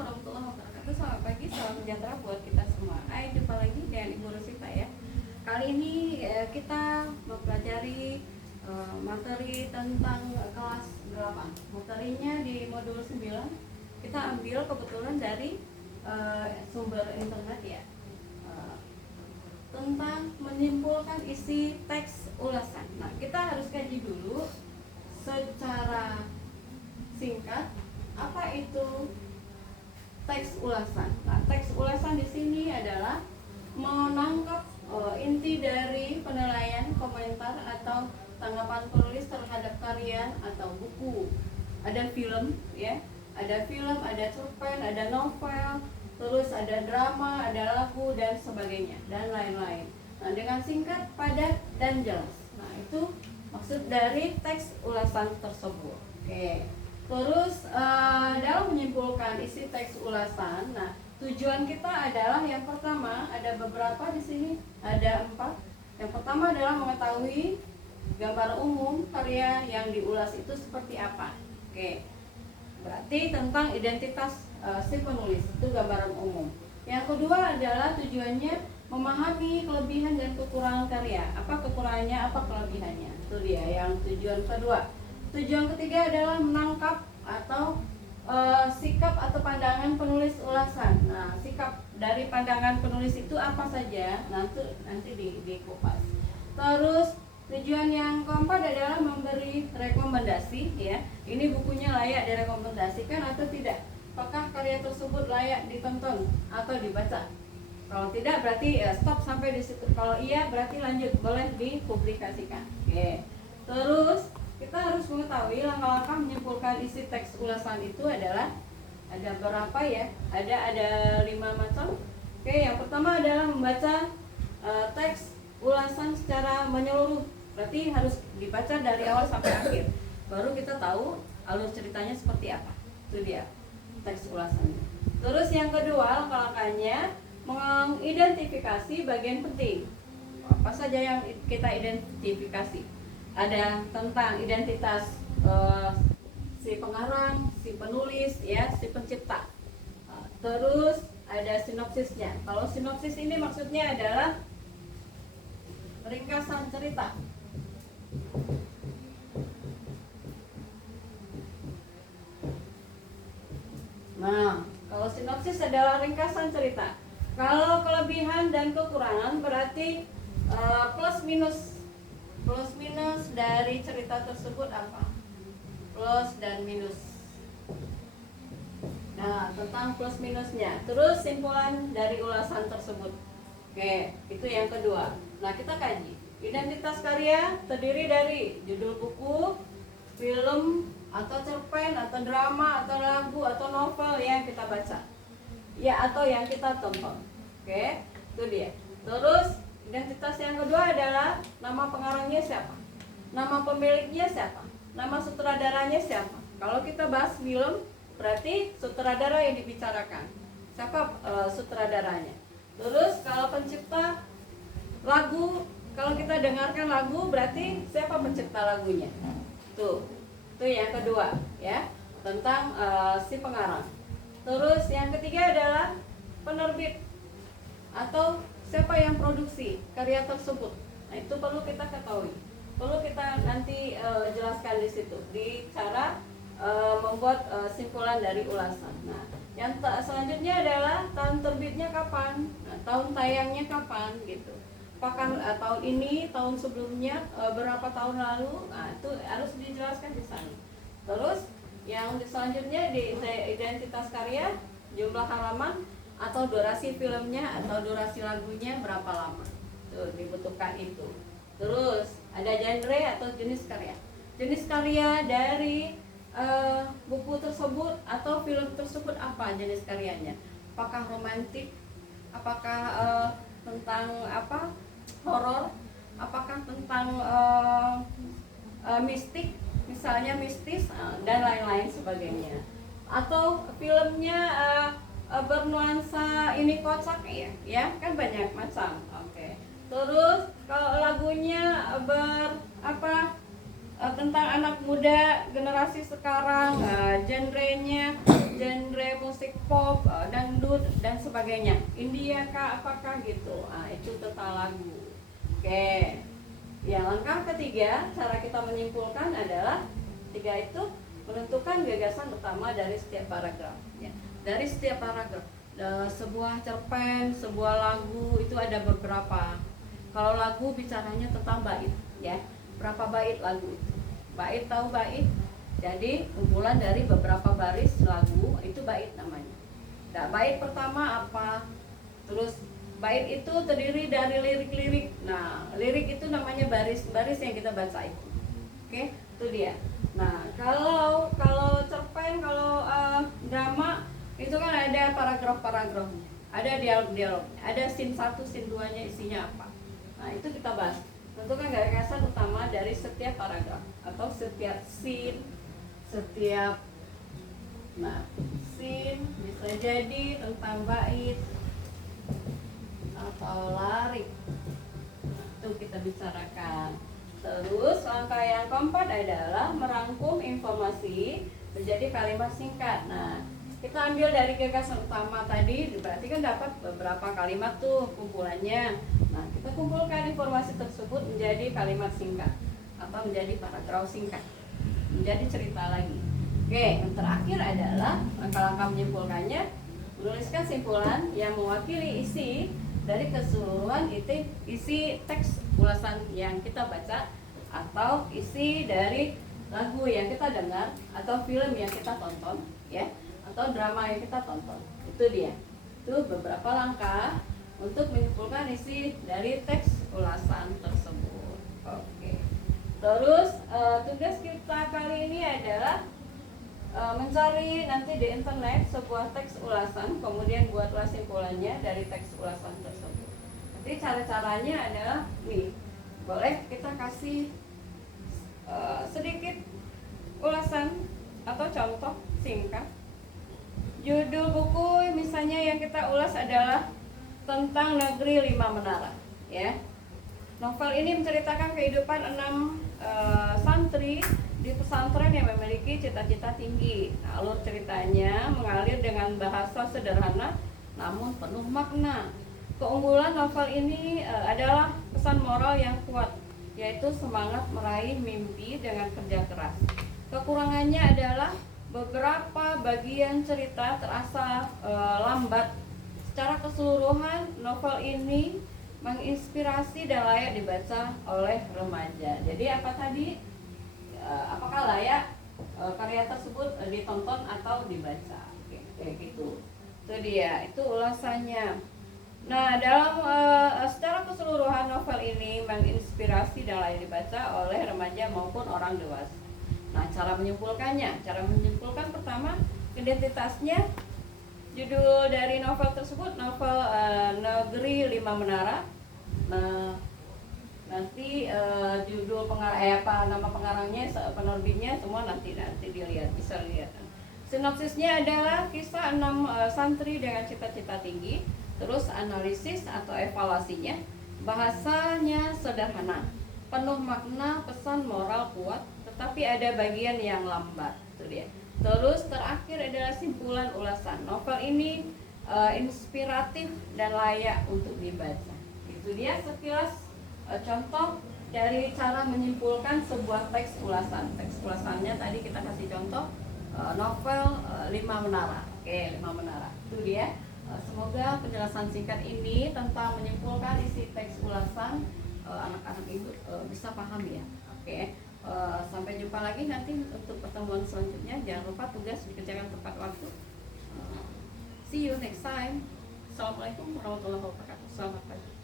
warahmatullahi wabarakatuh. Selamat pagi, salam sejahtera buat kita semua. Jumpa lagi dengan Ibu Rosita ya. Kali ini kita mempelajari materi tentang kelas 8. Materinya di modul 9. Kita ambil kebetulan dari sumber internet ya. Tentang menyimpulkan isi teks ulasan. Nah, kita harus kaji dulu secara singkat apa itu teks ulasan. Nah, teks ulasan di sini adalah menangkap inti dari penilaian, komentar atau tanggapan penulis terhadap karya atau buku. Ada film ya, ada cerpen, ada novel, terus ada drama, ada lagu dan sebagainya dan lain-lain. Nah, dengan singkat, padat dan jelas. Nah, itu maksud dari teks ulasan tersebut. Oke. Terus dalam menyimpulkan isi teks ulasan, nah tujuan kita adalah yang pertama ada beberapa di sini, ada 4. Yang pertama adalah mengetahui gambar umum karya yang diulas itu seperti apa. Oke, berarti tentang identitas si penulis itu gambaran umum. Yang kedua adalah tujuannya memahami kelebihan dan kekurangan karya. Apa kekurangannya, apa kelebihannya? Itu dia yang tujuan kedua. Tujuan ketiga adalah menangkap atau sikap atau pandangan penulis ulasan. Nah, sikap dari pandangan penulis itu apa saja? Nanti dikupas. Terus tujuan yang keempat adalah memberi rekomendasi ya. Ini bukunya layak direkomendasikan atau tidak? Apakah karya tersebut layak ditonton atau dibaca? Kalau tidak berarti stop sampai di situ. Kalau iya berarti lanjut, boleh dipublikasikan. Oke. Terus kita harus mengetahui langkah-langkah menyimpulkan isi teks ulasan itu adalah ada berapa ya? Ada 5 macam. Oke, yang pertama adalah membaca teks ulasan secara menyeluruh. Berarti harus dibaca dari awal sampai akhir. Baru kita tahu alur ceritanya seperti apa. Itu dia teks ulasannya. Terus yang kedua, langkah-langkahnya mengidentifikasi bagian penting. Apa saja yang kita identifikasi? Ada tentang identitas si pengarang, si penulis, ya, si pencipta. Terus ada sinopsisnya. Kalau sinopsis ini maksudnya adalah ringkasan cerita. Nah, kalau sinopsis adalah ringkasan cerita. Kalau kelebihan dan kekurangan berarti plus minus dari cerita tersebut apa? Plus dan minus. Nah, tentang plus minusnya. Terus simpulan dari ulasan tersebut. Oke, itu yang kedua. Nah, kita kaji. Identitas karya terdiri dari judul buku, film, atau cerpen, atau drama, atau lagu, atau novel yang kita baca. Ya, atau yang kita tonton. Oke, itu dia. Terus identitas yang kedua adalah nama pengarangnya siapa, nama pemiliknya siapa, nama sutradaranya siapa. Kalau kita bahas film, berarti sutradara yang dibicarakan. Siapa sutradaranya? Terus kalau pencipta lagu, kalau kita dengarkan lagu, berarti siapa pencipta lagunya? Tuh, itu yang kedua, ya, tentang si pengarang. Terus yang ketiga adalah penerbit atau siapa yang produksi karya tersebut. Nah, itu perlu kita ketahui. Perlu kita nanti jelaskan di situ di cara membuat simpulan dari ulasan. Nah, yang selanjutnya adalah tahun terbitnya kapan, nah, tahun tayangnya kapan gitu. Apakah tahun ini, tahun sebelumnya, berapa tahun lalu? Nah, itu harus dijelaskan di sana. Terus yang selanjutnya di identitas karya, jumlah halaman, atau durasi filmnya atau durasi lagunya berapa lama. Tuh, dibutuhkan itu. Terus ada genre atau jenis karya. Jenis karya dari buku tersebut atau film tersebut apa jenis karyanya? Apakah romantik? Apakah tentang apa? Horor? Apakah tentang mistik? Misalnya mistis dan lain-lain sebagainya. Atau filmnya bernuansa ini kocak ya kan banyak macam. Oke. Terus kalau lagunya tentang anak muda generasi sekarang, genrenya genre musik pop, dangdut dan sebagainya. India kah, apakah gitu. Nah, itu tentang lagu. Oke. Yang langkah ketiga, cara kita menyimpulkan adalah tiga itu menentukan gagasan utama dari setiap paragraf. Ya. Dari setiap paragraf, sebuah cerpen, sebuah lagu itu ada beberapa. Kalau lagu bicaranya tentang bait, ya. Berapa bait lagu itu? Bait, tahu bait? Jadi kumpulan dari beberapa baris lagu itu bait namanya. Nah, bait pertama apa? Terus bait itu terdiri dari lirik-lirik. Nah, lirik itu namanya baris-baris yang kita baca itu. Oke, itu dia. Nah, kalau cerpen, kalau drama itu kan ada paragraf-paragrafnya, ada dialog-dialognya, ada scene 1, scene 2-nya isinya apa. Nah, itu kita bahas. Tentukan gagasan utama dari setiap paragraf atau setiap scene, scene bisa jadi tentang bait atau larik. Itu kita bicarakan. Terus langkah yang keempat adalah merangkum informasi menjadi kalimat singkat. Nah, kita ambil dari gagasan utama tadi, berarti kan dapat beberapa kalimat tuh kumpulannya. Nah, kita kumpulkan informasi tersebut menjadi kalimat singkat atau menjadi paragraf singkat, menjadi cerita lagi. Oke, yang terakhir adalah langkah-langkah menyimpulkannya. Menuliskan simpulan yang mewakili isi dari keseluruhan isi teks ulasan yang kita baca, atau isi dari lagu yang kita dengar, atau film yang kita tonton, ya, atau drama yang kita tonton. Itu dia. Itu beberapa langkah untuk menyimpulkan isi dari teks ulasan tersebut. Oke. Terus tugas kita kali ini adalah mencari nanti di internet sebuah teks ulasan, kemudian buatlah simpulannya dari teks ulasan tersebut. Nanti cara-caranya adalah nih, boleh kita kasih sedikit ulasan atau contoh singkat. Judul buku misalnya yang kita ulas adalah tentang Negeri 5 Menara, ya. Novel ini menceritakan kehidupan 6 santri di pesantren yang memiliki cita-cita tinggi. Nah, alur ceritanya mengalir dengan bahasa sederhana namun penuh makna. Keunggulan novel ini adalah pesan moral yang kuat, yaitu semangat meraih mimpi dengan kerja keras. Kekurangannya adalah beberapa bagian cerita terasa lambat. Secara keseluruhan, novel ini menginspirasi dan layak dibaca oleh remaja. Jadi apa tadi? Apakah layak karya tersebut ditonton atau dibaca? Kayak gitu. Itu dia, itu ulasannya. Nah, dalam secara keseluruhan novel ini menginspirasi dan layak dibaca oleh remaja maupun orang dewasa. Nah, cara menyimpulkannya, pertama, identitasnya. Judul dari novel tersebut novel Negeri 5 Menara. Nah, nanti judul nama pengarangnya, penerbitnya semua nanti dilihat, bisa lihat. Sinopsisnya adalah kisah 6 santri dengan cita-cita tinggi. Terus analisis atau evaluasinya, bahasanya sederhana, penuh makna, pesan moral kuat, tetapi ada bagian yang lambat. Itu dia. Terus terakhir adalah simpulan ulasan. Novel ini inspiratif dan layak untuk dibaca. Itu dia sekilas contoh dari cara menyimpulkan sebuah teks ulasan. Teks ulasannya tadi kita kasih contoh novel 5 Menara. Oke, 5 Menara. Itu dia. Semoga penjelasan singkat ini tentang menyimpulkan isi teks ulasan anak-anak ibu bisa paham ya. Oke. Sampai jumpa lagi nanti untuk pertemuan selanjutnya. Jangan lupa tugas dikerjakan tepat waktu. See you next time. Assalamualaikum warahmatullahi wabarakatuh. Selamat pagi.